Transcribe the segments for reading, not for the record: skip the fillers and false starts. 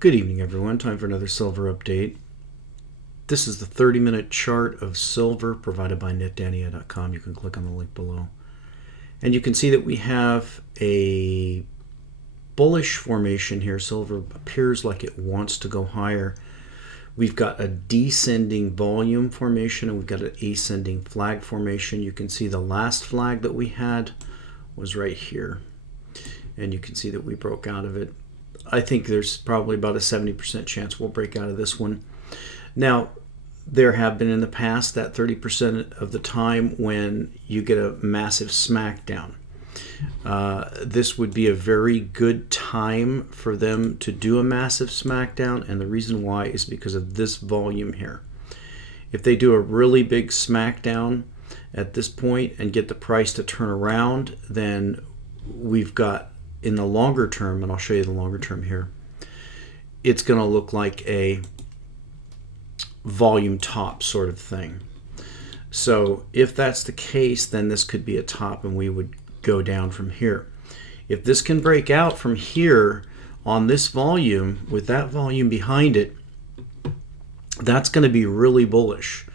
Good evening, everyone. Time for another silver update. This is the 30-minute chart of silver provided by netdania.com. You can click on the link below. And you can see that we have a bullish formation here. Silver appears like it wants to go higher. We've got a descending volume formation and we've got an ascending flag formation. You can see the last flag that we had was right here. And you can see that we broke out of it. I think there's probably about a 70% chance we'll break out of this one. Now, there have been in the past that 30% of the time when you get a massive smackdown. This would be a very good time for them to do a massive smackdown, and the reason why is because of this volume here. If they do a really big smackdown at this point and get the price to turn around, then we've got, in the longer term, and I'll show you the longer term here, it's going to look like a volume top sort of thing. So if that's the case, then this could be a top and we would go down from here. If this can break out from here on this volume with that volume behind it, that's going to be really bullish.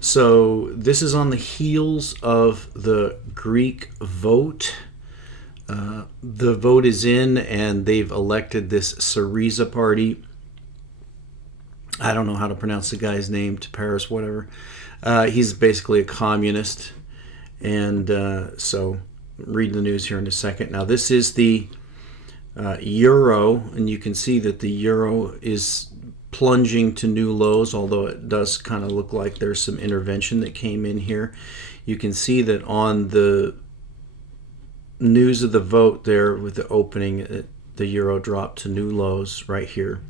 So this is on the heels of the Greek vote. The vote is in and they've elected this Syriza party. I don't know how to pronounce the guy's name, to Paris, whatever. He's basically a communist. And so read the news here in a second. Now this is the euro, and you can see that the euro is plunging to new lows, although it does kind of look like there's some intervention that came in here. You can see that on the news of the vote there with the opening, the euro dropped to new lows right here.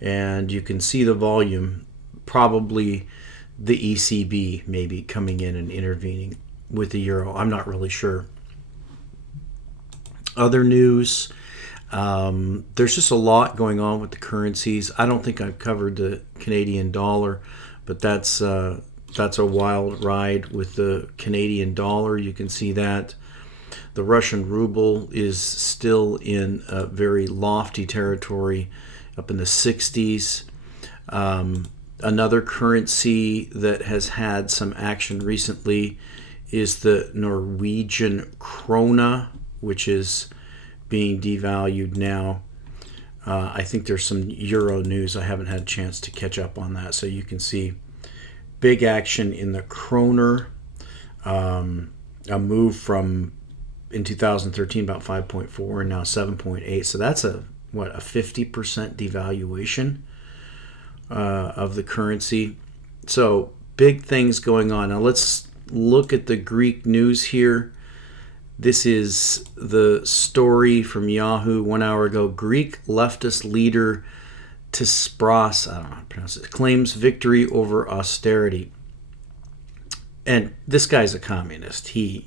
And you can see the volume, probably the ECB maybe coming in and intervening with the euro. I'm not really sure. Other news, there's just a lot going on with the currencies. I don't think I've covered the Canadian dollar, but that's a wild ride with the Canadian dollar. You can see that. The Russian ruble is still in a very lofty territory, up in the 60s. Another currency that has had some action recently is the Norwegian krona, which is being devalued now. I think there's some euro news. I haven't had a chance to catch up on that. So you can see big action in the kroner, a move from in 2013 about 5.4 and now 7.8. So that's a 50% devaluation of the currency. So big things going on. Now let's look at the Greek news here. This is the story from Yahoo 1 hour ago. Greek leftist leader Tsipras, I don't know how to pronounce it, claims victory over austerity. And this guy's a communist. He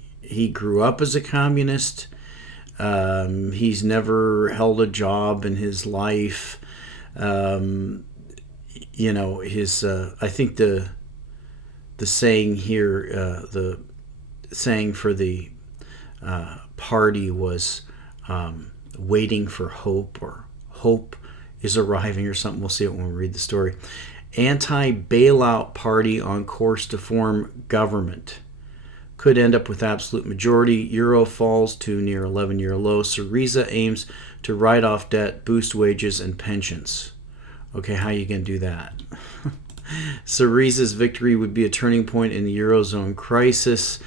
grew up as a communist. He's never held a job in his life. I think the saying here, the saying for the party was waiting for hope, or hope is arriving, or something. We'll see it when we read the story. Anti-bailout party on course to form government. Could end up with absolute majority. Euro falls to near 11-year low. Syriza aims to write off debt, boost wages and pensions. Okay, how are you going to do that? Syriza's victory would be a turning point in the Eurozone crisis.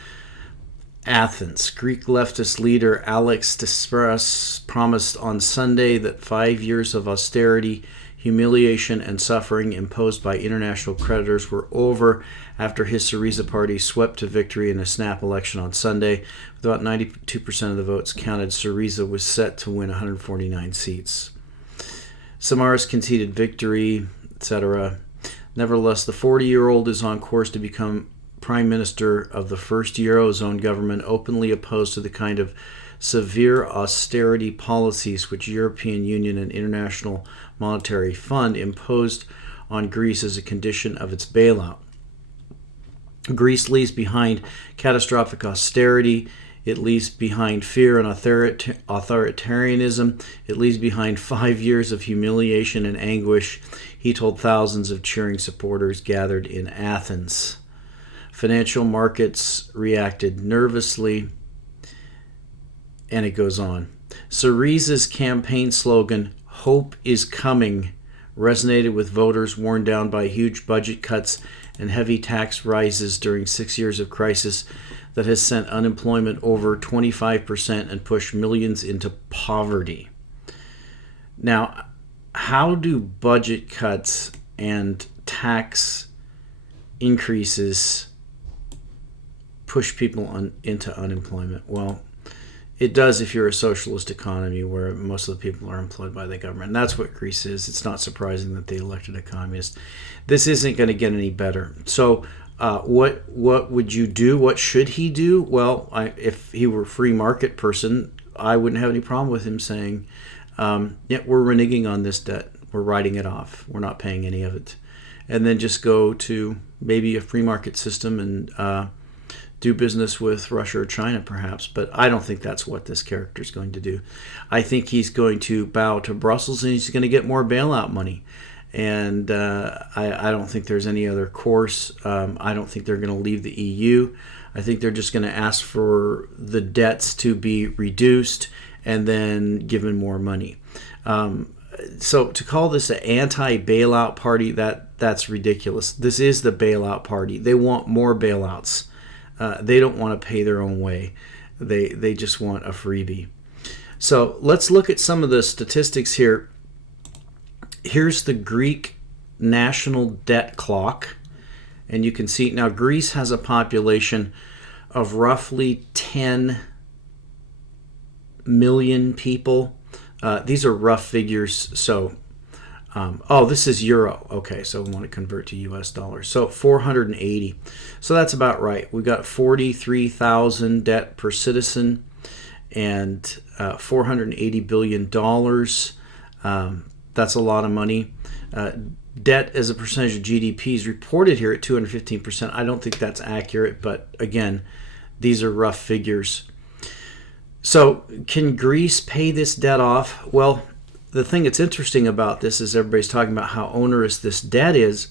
Athens. Greek leftist leader Alex Tsipras promised on Sunday that 5 years of austerity, humiliation, and suffering imposed by international creditors were over after his Syriza party swept to victory in a snap election on Sunday. With about 92% of the votes counted, Syriza was set to win 149 seats. Samaras conceded victory, etc. Nevertheless, the 40-year-old is on course to become Prime Minister of the first Eurozone government, openly opposed to the kind of severe austerity policies which European Union and International Monetary Fund imposed on Greece as a condition of its bailout. Greece leaves behind catastrophic austerity It leaves behind fear and authoritarianism. It leaves behind 5 years of humiliation and anguish, he told thousands of cheering supporters gathered in Athens. Financial markets reacted nervously, and it goes on. Syriza's campaign slogan, "Hope is coming," resonated with voters worn down by huge budget cuts and heavy tax rises during 6 years of crisis that has sent unemployment over 25% and pushed millions into poverty. Now, how do budget cuts and tax increases push people into unemployment? Well, it does if you're a socialist economy where most of the people are employed by the government. And that's what Greece is. It's not surprising that they elected a communist. This isn't going to get any better. So what would you do? What should he do? Well, if he were a free market person, I wouldn't have any problem with him saying, yeah, we're reneging on this debt. We're writing it off. We're not paying any of it. And then just go to maybe a free market system and do business with Russia or China, perhaps. But I don't think that's what this character is going to do. I think he's going to bow to Brussels and he's going to get more bailout money. And I don't think there's any other course. I don't think they're going to leave the EU. I think they're just going to ask for the debts to be reduced and then given more money. So to call this an anti-bailout party, that's ridiculous. This is the bailout party. They want more bailouts. They don't want to pay their own way. They just want a freebie. So let's look at some of the statistics here. Here's the Greek national debt clock. And you can see now Greece has a population of roughly 10 million people. These are rough figures. So, this is euro. Okay, so we want to convert to US dollars. So 480. So that's about right. We've got 43,000 debt per citizen and $480 billion. That's a lot of money. Debt as a percentage of GDP is reported here at 215%. I don't think that's accurate, but again, these are rough figures. So can Greece pay this debt off? Well, the thing that's interesting about this is everybody's talking about how onerous this debt is.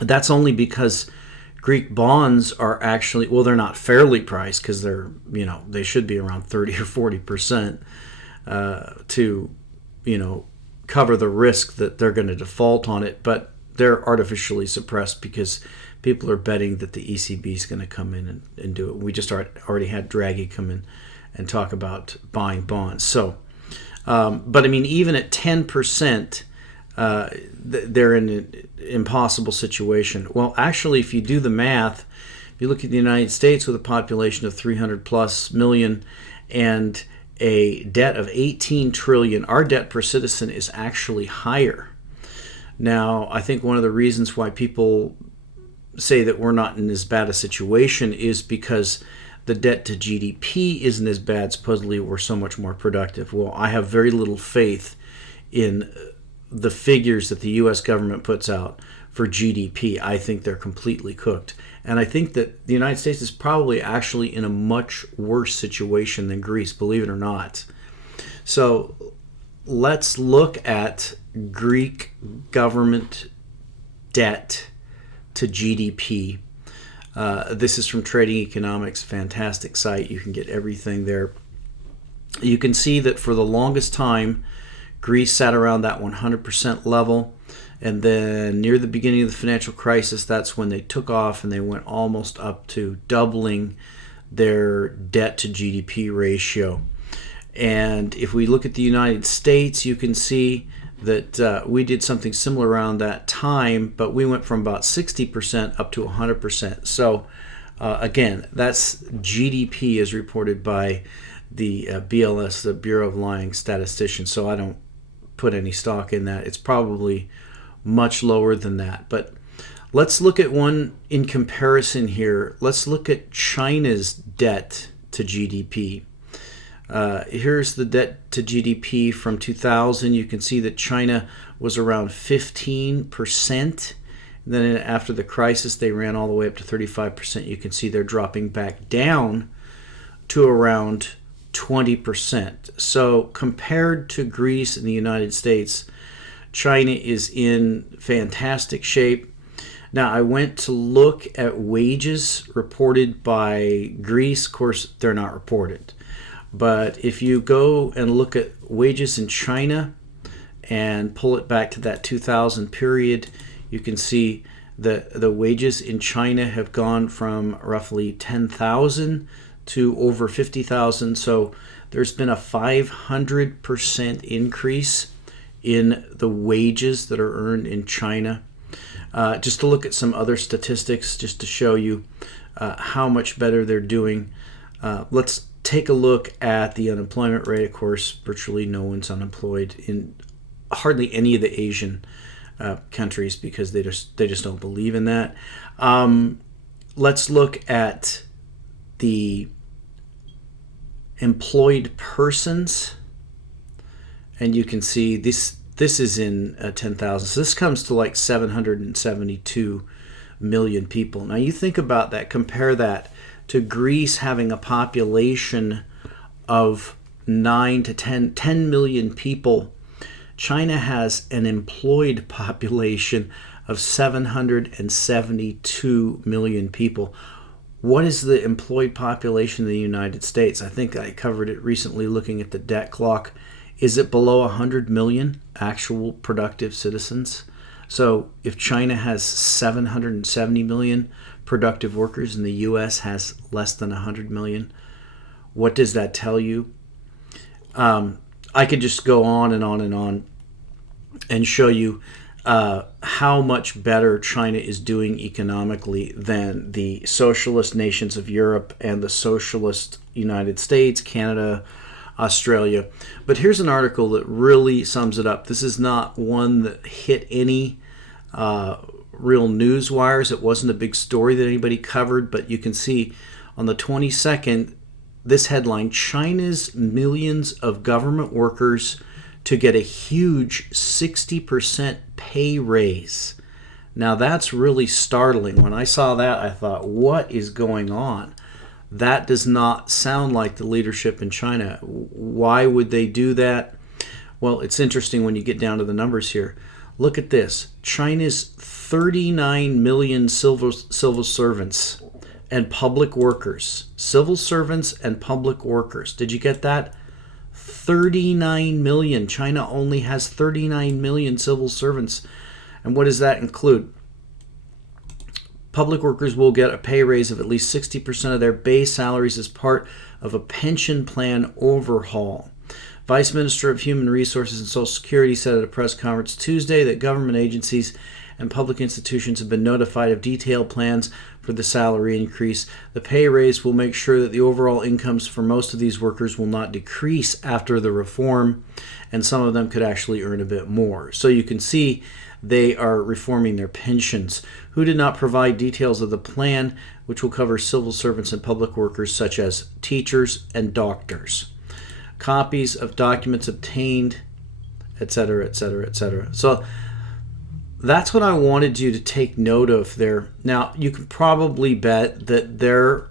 That's only because Greek bonds are actually, well, they're not fairly priced because they should be around 30 or 40% to, cover the risk that they're going to default on it. But they're artificially suppressed because people are betting that the ECB is going to come in and do it. We just already had Draghi come in and talk about buying bonds. So, but I mean, even at 10%, they're in an impossible situation. Well, actually, if you do the math, if you look at the United States with a population of 300 plus million and a debt of 18 trillion, our debt per citizen is actually higher. Now, I think one of the reasons why people say that we're not in as bad a situation is because the debt to GDP isn't as bad. Supposedly, we're so much more productive. Well, I have very little faith in the figures that the U.S. government puts out for GDP. I think they're completely cooked. And I think that the United States is probably actually in a much worse situation than Greece, believe it or not. So let's look at Greek government debt to GDP. This is from Trading Economics, fantastic site. You can get everything there. You can see that for the longest time, Greece sat around that 100% level. And then near the beginning of the financial crisis, that's when they took off and they went almost up to doubling their debt to GDP ratio. And if we look at the United States, you can see that we did something similar around that time, but we went from about 60% up to 100%. So again, that's GDP as reported by the BLS, the Bureau of Lying Statisticians. So I don't put any stock in that. It's probably much lower than that. But let's look at one in comparison here. Let's look at China's debt to GDP. Here's the debt to GDP from 2000. You can see that China was around 15%. And then after the crisis, they ran all the way up to 35%. You can see they're dropping back down to around 20%. So compared to Greece and the United States, China is in fantastic shape. Now, I went to look at wages reported by Greece. Of course, they're not reported. But if you go and look at wages in China and pull it back to that 2000 period, you can see that the wages in China have gone from roughly 10,000 to over 50,000. So there's been a 500% increase in the wages that are earned in China. Just to look at some other statistics, just to show you how much better they're doing. Let's take a look at the unemployment rate. Of course, virtually no one's unemployed in hardly any of the Asian countries because they just don't believe in that. Let's look at the employed persons, and you can see this is in 10,000. So this comes to like 772 million people. Now you think about that, compare that to Greece having a population of 9 to 10 million people. China has an employed population of 772 million people. What is the employed population in the United States? I think I covered it recently looking at the debt clock. Is it below 100 million actual productive citizens? So if China has 770 million productive workers and the U.S. has less than 100 million, what does that tell you? I could just go on and on and on and show you how much better China is doing economically than the socialist nations of Europe and the socialist United States, Canada, Australia. But here's an article that really sums it up. This is not one that hit any real news wires. It wasn't a big story that anybody covered, but you can see on the 22nd, this headline, China's millions of government workers to get a huge 60% pay raise. Now that's really startling. When I saw that, I thought, what is going on? That does not sound like the leadership in China. Why would they do that? Well, it's interesting when you get down to the numbers here. Look at this. China's 39 million civil servants and public workers. Civil servants and public workers. Did you get that? 39 million. China only has 39 million civil servants. And what does that include? Public workers will get a pay raise of at least 60% of their base salaries as part of a pension plan overhaul. Vice Minister of Human Resources and Social Security said at a press conference Tuesday that government agencies and public institutions have been notified of detailed plans for the salary increase. The pay raise will make sure that the overall incomes for most of these workers will not decrease after the reform, and some of them could actually earn a bit more. So you can see they are reforming their pensions. Who did not provide details of the plan, which will cover civil servants and public workers such as teachers and doctors. Copies of documents obtained, etc., etc., etc. So that's what I wanted you to take note of there. Now, you can probably bet that their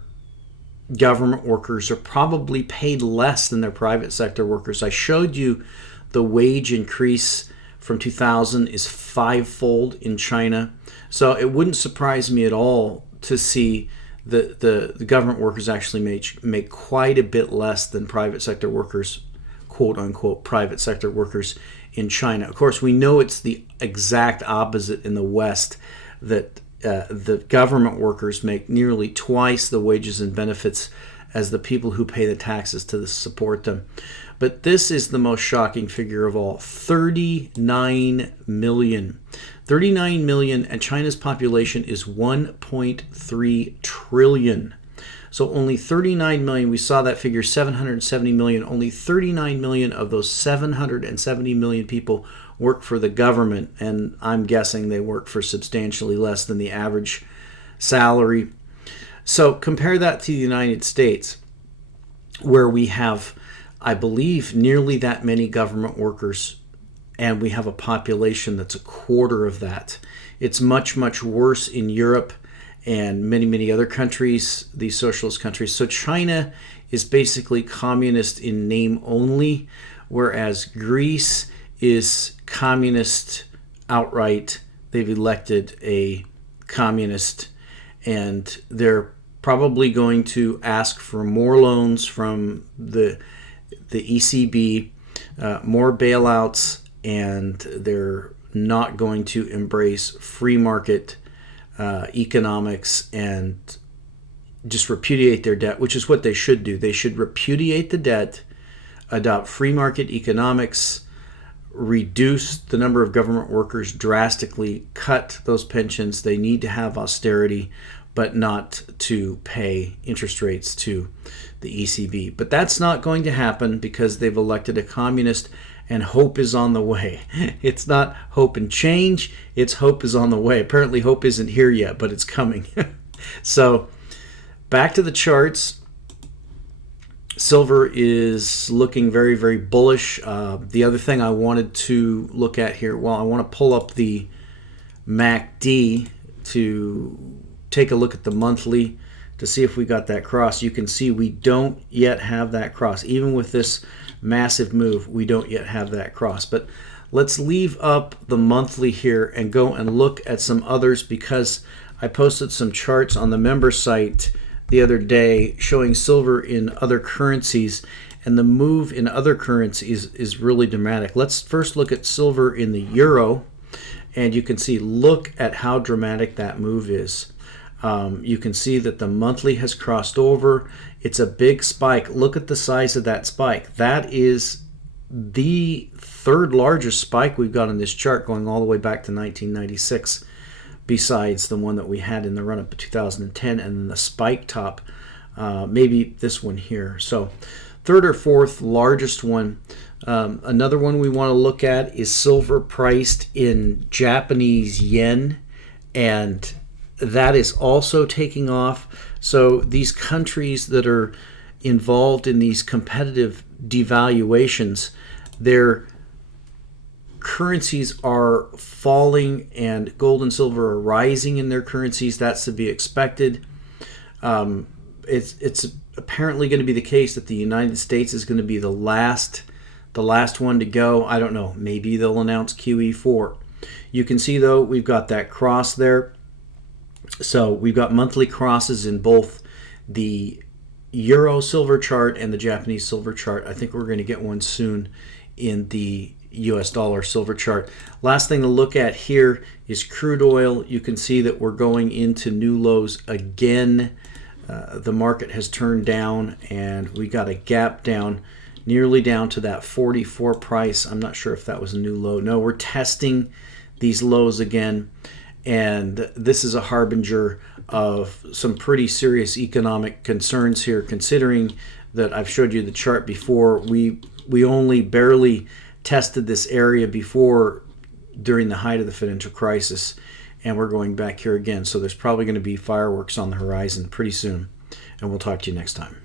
government workers are probably paid less than their private sector workers. I showed you the wage increase from 2000 is fivefold in China. So it wouldn't surprise me at all to see the government workers actually make quite a bit less than private sector workers, quote unquote, private sector workers in China. Of course, we know it's the exact opposite in the West, that the government workers make nearly twice the wages and benefits as the people who pay the taxes to support them. But this is the most shocking figure of all. 39 million. 39 million, and China's population is 1.3 trillion. So only 39 million, we saw that figure 770 million, only 39 million of those 770 million people work for the government, and I'm guessing they work for substantially less than the average salary. So compare that to the United States, where we have, I believe, nearly that many government workers, and we have a population that's a quarter of that. It's much, much worse in Europe and many, many other countries, these socialist countries. So China is basically communist in name only, whereas Greece is communist outright. They've elected a communist, and they're probably going to ask for more loans from the ECB, more bailouts, and they're not going to embrace free market economics and just repudiate their debt, which is what they should do. They should repudiate the debt, adopt free market economics, reduce the number of government workers drastically, cut those pensions. They need to have austerity, but not to pay interest rates to the ECB. But that's not going to happen because they've elected a communist, and hope is on the way. It's not hope and change, it's hope is on the way. Apparently hope isn't here yet, but it's coming. So back to the charts. Silver is looking very, very bullish. The other thing I wanted to look at here, well, I want to pull up the MACD to take a look at the monthly to see if we got that cross. You can see we don't yet have that cross. Even with this massive move, we don't yet have that cross. But let's leave up the monthly here and go and look at some others, because I posted some charts on the member site the other day showing silver in other currencies, and the move in other currencies is really dramatic. Let's first look at silver in the euro, and you can see, look at how dramatic that move is. You can see that the monthly has crossed over. It's a big spike. Look at the size of that spike. That is the third largest spike we've got in this chart, going all the way back to 1996. Besides the one that we had in the run-up to 2010, and then the spike top, maybe this one here. So third or fourth largest one. Another one we want to look at is silver priced in Japanese yen, and that is also taking off. So these countries that are involved in these competitive devaluations, their currencies are falling, and gold and silver are rising in their currencies. That's to be expected. It's apparently going to be the case that the United States is going to be the last one to go. I don't know. Maybe they'll announce QE4. You can see, though, we've got that cross there. So we've got monthly crosses in both the Euro silver chart and the Japanese silver chart. I think we're going to get one soon in the US dollar silver chart. Last thing to look at here is crude oil. You can see that we're going into new lows again. The market has turned down, and we got a gap down, nearly down to that 44 price. I'm not sure if that was a new low. No, we're testing these lows again, and this is a harbinger of some pretty serious economic concerns here, considering that I've showed you the chart before. We only barely tested this area before during the height of the financial crisis, and we're going back here again. So there's probably going to be fireworks on the horizon pretty soon, and we'll talk to you next time.